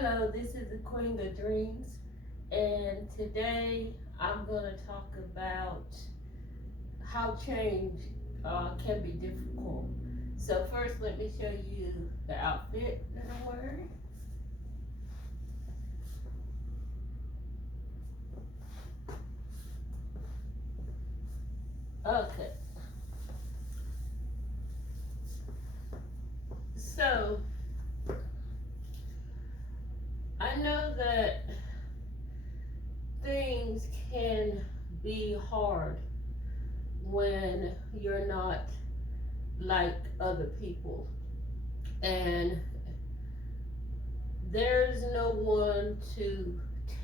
Hello, this is the Queen of Dreams, and today I'm going to talk about how change can be difficult. So, first, let me show you the outfit that I'm wearing. Okay, so I know that things can be hard when you're not like other people, and there's no one to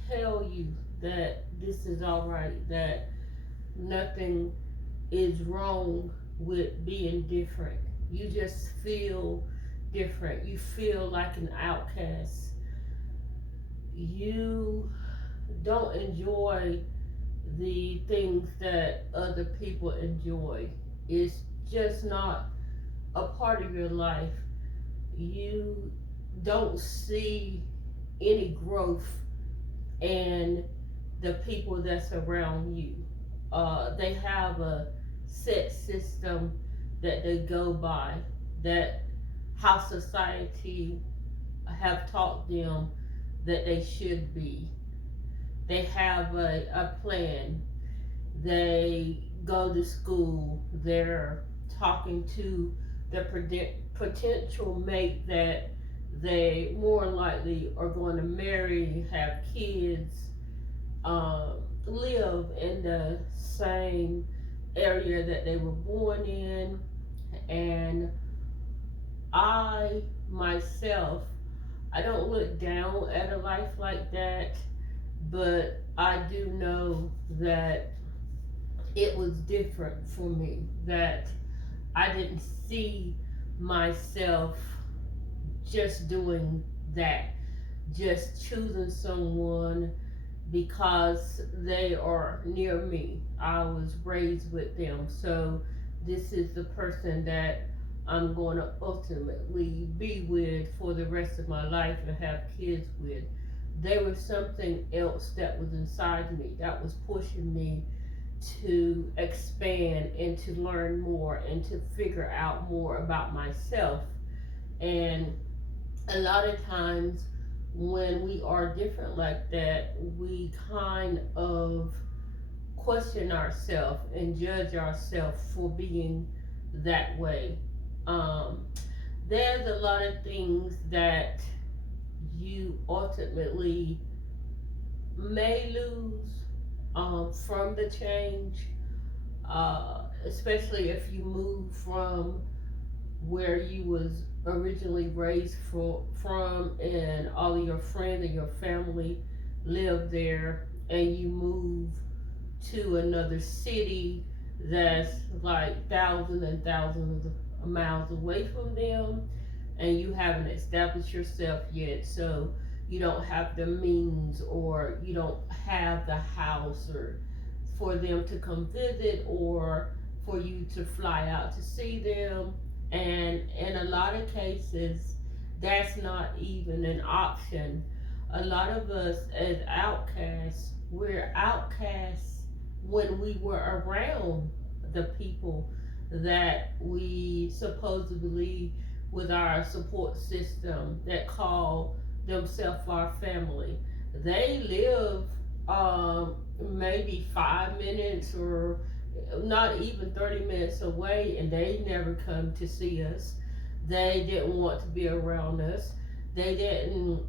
tell you that this is all right, that nothing is wrong with being different. You just feel different. You feel like an outcast. You don't enjoy the things that other people enjoy. It's just not a part of your life. You don't see any growth in the people that's around you. They have a set system that they go by, that how society have taught them that they should be. They have a plan. They go to school. They're talking to the potential mate that they more likely are going to marry, have kids, live in the same area that they were born in. And I myself, I don't look down at a life like that, but I do know that it was different for me, that I didn't see myself just doing that, just choosing someone because they are near me. I was raised with them. So this is the person that I'm going to ultimately be with for the rest of my life and have kids with. There was something else that was inside me that was pushing me to expand and to learn more and to figure out more about myself. And a lot of times when we are different like that, we kind of question ourselves and judge ourselves for being that way. Um, there's a lot of things that you ultimately may lose from the change, especially if you move from where you was originally raised from and all of your friends and your family live there, and you move to another city that's like thousands and thousands of miles away from them, and you haven't established yourself yet, so you don't have the means, or you don't have the house, or for them to come visit, or for you to fly out to see them. And in a lot of cases, that's not even an option. A lot of us as outcasts, we're outcasts when we were around the people that we supposedly, with our support system, that call themselves our family. They live maybe 5 minutes or not even 30 minutes away, and they never come to see us. They didn't want to be around us. They didn't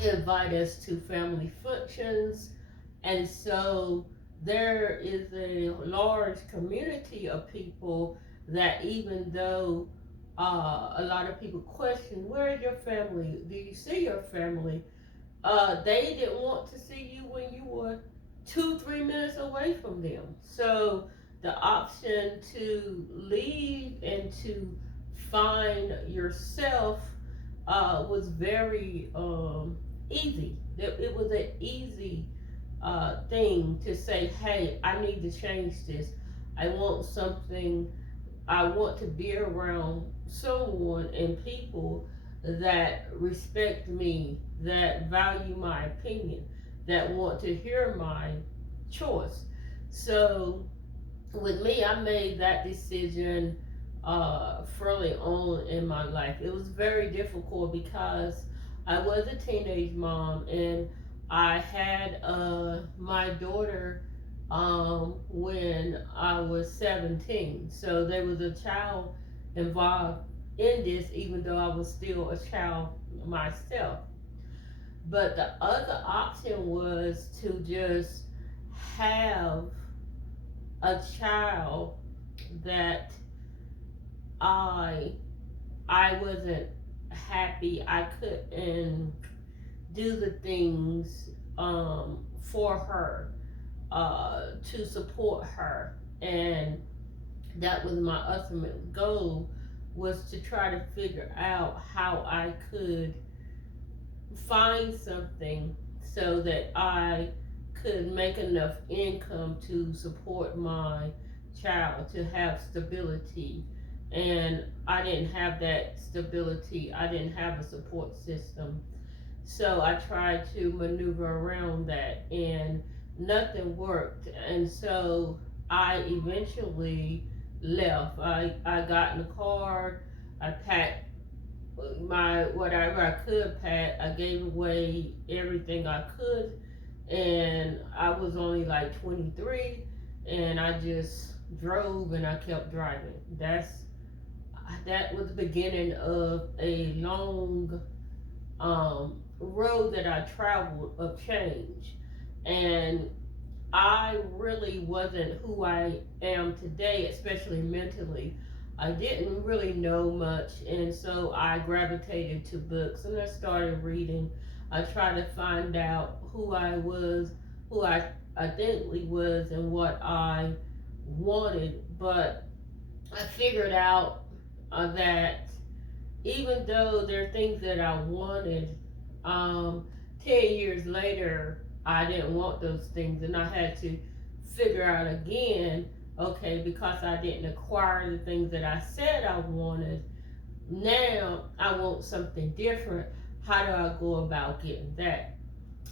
invite us to family functions. And so there is a large community of people that, even though a lot of people question, where is your family? Do you see your family? They didn't want to see you when you were 2, 3 minutes away from them. So the option to leave and to find yourself was very easy. It was an easy thing to say, hey, I need to change this. I want something, I want to be around someone and people that respect me, that value my opinion, that want to hear my choice. So with me, I made that decision fairly on in my life. It was very difficult because I was a teenage mom and I had my daughter when I was 17. So there was a child involved in this, even though I was still a child myself. But the other option was to just have a child that I I wasn't happy. I couldn't do the things for her to support her, and that was my ultimate goal, was to try to figure out how I could find something so that I could make enough income to support my child, to have stability. And I didn't have that stability, I didn't have a support system. So I tried to maneuver around that and nothing worked. And so I eventually left. I got in the car, I packed my whatever I could pack. I gave away everything I could, and I was only like 23, and I just drove and I kept driving. That was the beginning of a long road that I traveled of change, and I really wasn't who I am today, especially mentally. I didn't really know much, and so I gravitated to books and I started reading. I tried to find out who I was, who I identically was, and what I wanted. But I figured out that even though there are things that I wanted, um, 10 years later, I didn't want those things, and I had to figure out again, okay, because I didn't acquire the things that I said I wanted, now I want something different. How do I go about getting that?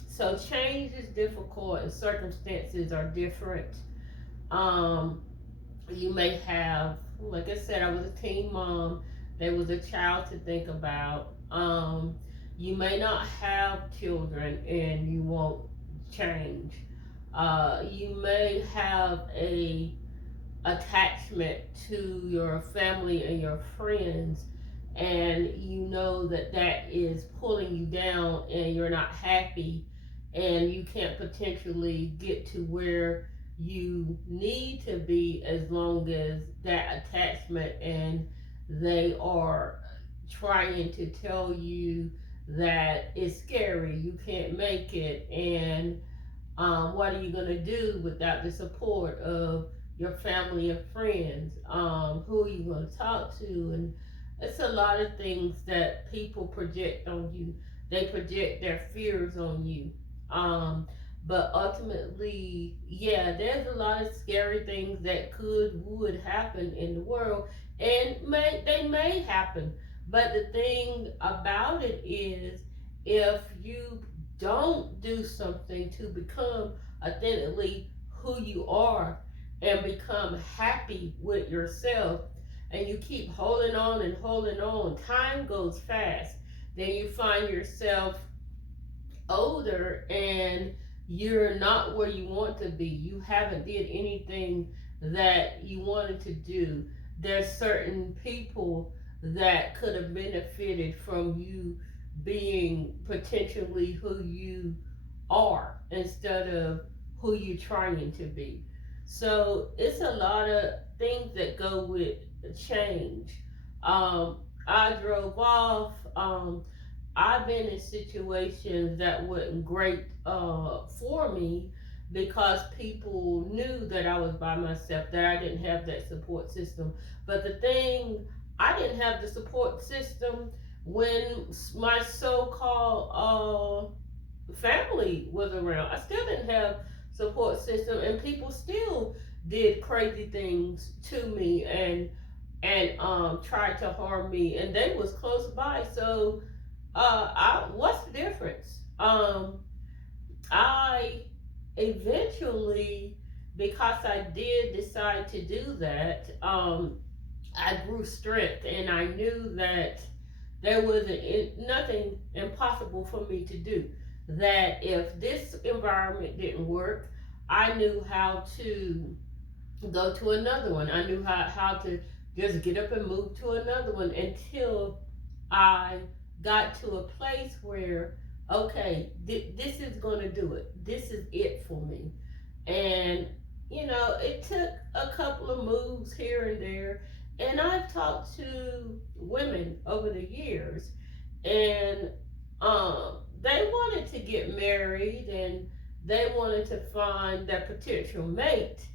So change is difficult and circumstances are different. Um, you may have, like I said, I was a teen mom. There was a child to think about. You may not have children and you won't change. You may have a attachment to your family and your friends, and you know that that is pulling you down and you're not happy, and you can't potentially get to where you need to be as long as that attachment, and they are trying to tell you that it's scary, you can't make it, and what are you going to do without the support of your family and friends? Who are you going to talk to? And it's a lot of things that people project on you. They project their fears on you. Um, but ultimately, yeah, there's a lot of scary things that would happen in the world, and they may happen. But the thing about it is, if you don't do something to become authentically who you are and become happy with yourself, and you keep holding on, time goes fast. Then you find yourself older and you're not where you want to be. You haven't did anything that you wanted to do. There's certain people that could have benefited from you being potentially who you are instead of who you're trying to be. So it's a lot of things that go with change. I drove off. I've been in situations that wasn't great for me because people knew that I was by myself, that I didn't have that support system. But the thing, I didn't have the support system when my so-called family was around. I still didn't have support system, and people still did crazy things to me, and tried to harm me, and they was close by. So what's the difference? I eventually, because I did decide to do that, I grew strength, and I knew that there was nothing impossible for me to do. That if this environment didn't work, I knew how to go to another one. I knew how to just get up and move to another one until I got to a place where, okay, this is going to do it. This is it for me. And, it took a couple of moves here and there. And I've talked to women over the years, and they wanted to get married, and they wanted to find their potential mate.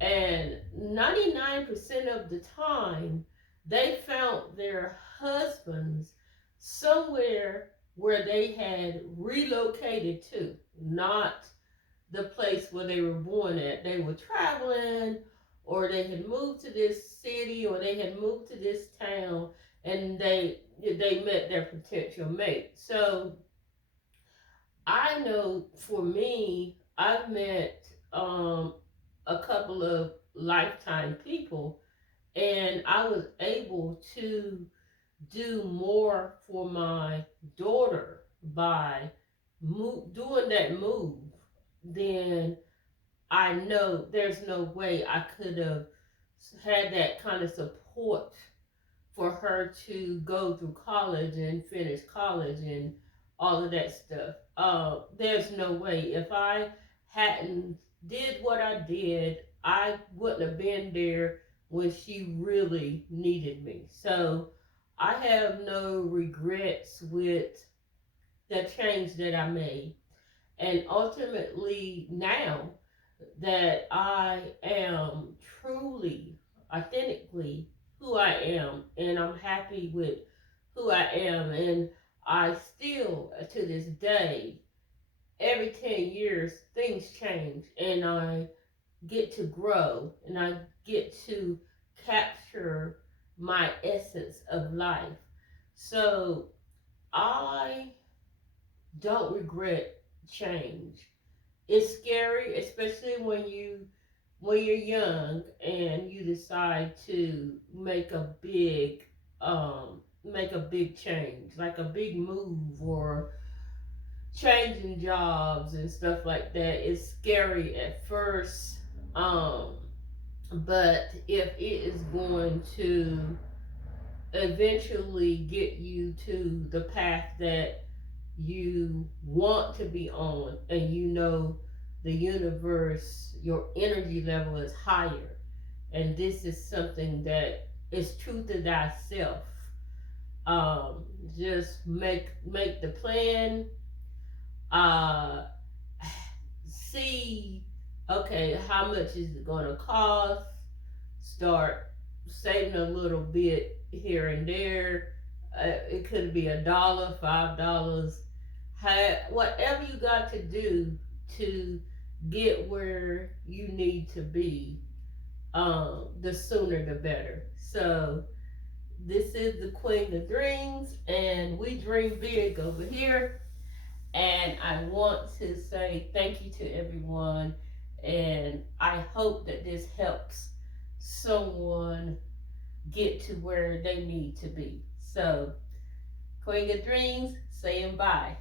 And 99% of the time, they found their husbands somewhere where they had relocated to, not the place where they were born at. They were traveling, or they had moved to this city, or they had moved to this town, and they met their potential mate. So I know for me, I've met a couple of lifetime people, and I was able to do more for my daughter by doing that move. Then I know there's no way I could have had that kind of support for her to go through college and finish college and all of that stuff. There's no way. If I hadn't did what I did, I wouldn't have been there when she really needed me. So I have no regrets with the change that I made. And ultimately now that I am truly, authentically who I am, and I'm happy with who I am, and I still, to this day, every 10 years, things change, and I get to grow, and I get to capture my essence of life. So I don't regret change. It's scary, especially when you're young and you decide to make a big change, like a big move or changing jobs and stuff like that. It's scary at first, um, but if it is going to eventually get you to the path that you want to be on, and the universe, your energy level is higher, and this is something that is true to thyself. um just make the plan. uh See, okay, how much is it going to cost? Start saving a little bit here and there. It could be $1, $5, whatever you got to do to get where you need to be. The sooner the better. So this is the Queen of Dreams, and we dream big over here. And I want to say thank you to everyone, and I hope that this helps someone get to where they need to be. So, Queen of Dreams saying bye.